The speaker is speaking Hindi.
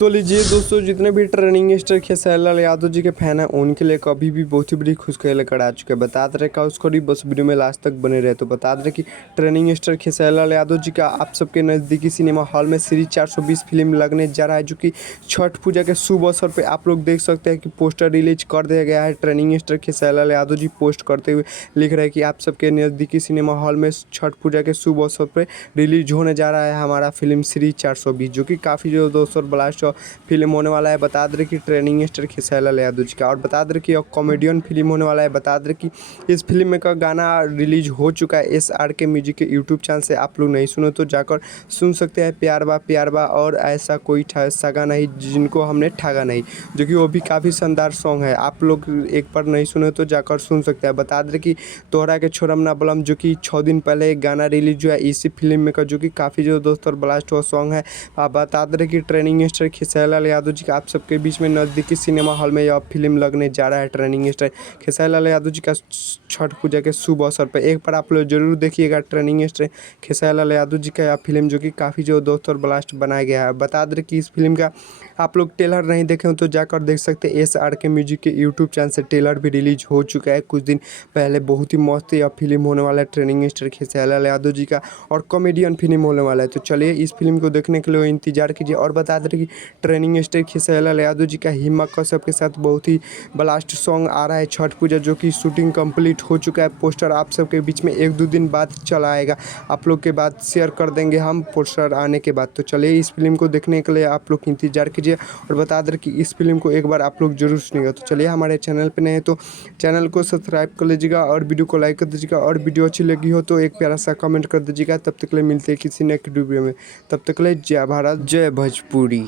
तो लीजिए दोस्तों, जितने भी ट्रेनिंग स्टार खेसारी लाल यादव जी के फैन हैं उनके लिए कभी भी बहुत ही बड़ी खुशखबरी लेकर आ चुके हैं। बता दे रहे का उसको बस वीडियो में लास्ट तक बने रहे। तो बता दे रहे कि ट्रेनिंग स्टार खेसारी लाल यादव जी का आप सबके नज़दीकी सिनेमा हॉल में सीरीज 420 फिल्म लगने जा रहा है, जो कि छठ पूजा के शुभ अवसर पर आप लोग देख सकते हैं कि पोस्टर रिलीज कर दिया गया है। Training star Khesari Lal Yadav ji post करते हुए लिख रहे हैं कि आप सबके नज़दीकी सिनेमा हॉल में छठ पूजा के शुभ अवसर पर रिलीज होने जा रहा है हमारा फिल्म सीरीज 420, जो कि काफ़ी जो दोस्तों ब्लास्ट फिल्म होने वाला है। बता दें कि ट्रेनिंग स्टार खेसारी लाल यादव जी का, और बता दें कि कॉमेडियन फिल्म होने वाला है। बता दें कि इस फिल्म में का गाना रिलीज हो चुका है SRK म्यूजिक के यूट्यूब चैनल से। आप लोग नहीं सुने तो जाकर सुन सकते हैं। प्यार बा और ऐसा कोई सगा नहीं जिनको हमने ठगा नहीं, जो कि वो भी काफ़ी शानदार सॉन्ग है। आप लोग एक बार नहीं सुने तो जाकर सुन सकते हैं। बता दें कि तोहरा के छोरम ना बलम, जो कि 6 दिन पहले एक गाना रिलीज हुआ है इसी फिल्म में का, जो कि काफ़ी जो दोस्तों ब्लास्ट हुआ सॉन्ग है। आप बता दें कि ट्रेनिंग स्टार खेसारी लाल यादव जी का आप सबके बीच में नज़दीकी सिनेमा हॉल में यह फिल्म लगने जा रहा है। ट्रेनिंग स्टार खेसारी लाल यादव जी का छठ पूजा के शुभ अवसर पर एक बार आप लोग जरूर देखिएगा ट्रेनिंग स्टार खेसारी लाल यादव जी का यह फिल्म, जो कि काफ़ी जो दोस्तों ब्लास्ट बनाया गया है। बता दें कि इस फिल्म का आप लोग ट्रेलर नहीं देखे हो तो जाकर देख सकते हैं। SRK म्यूजिक के यूट्यूब चैनल से ट्रेलर भी रिलीज हो चुका है कुछ दिन पहले। बहुत ही मस्त यह फिल्म होने वाला है ट्रेनिंग स्टार खेसारी लाल यादव जी का, और कॉमेडियन फिल्म होने वाला है। तो चलिए इस फिल्म को देखने के लिए इंतजार कीजिए। और बता दें कि ट्रेनिंग स्टार खेसारी लाल यादव जी का हिम्मत कश्यप के साथ बहुत ही ब्लास्ट सॉन्ग आ रहा है छठ पूजा, जो कि शूटिंग कंप्लीट हो चुका है। पोस्टर आप सबके बीच में 1-2 दिन बाद चला आएगा, आप लोग के बाद शेयर कर देंगे हम पोस्टर आने के बाद। तो चलिए इस फिल्म को देखने के लिए आप लोग इंतजार कीजिए। और बता दें कि इस फिल्म को एक बार आप लोग जरूर सुनिएगा। तो चलिए हमारे चैनल पर नए हैं तो चैनल को सब्सक्राइब कर लीजिएगा और वीडियो को लाइक कर दीजिएगा, और वीडियो अच्छी लगी हो तो एक प्यारा सा कमेंट कर दीजिएगा। तब तक के लिए मिलते हैं किसी नेक्स्ट वीडियो में। तब तक के लिए जय भारत जय भोजपुरी।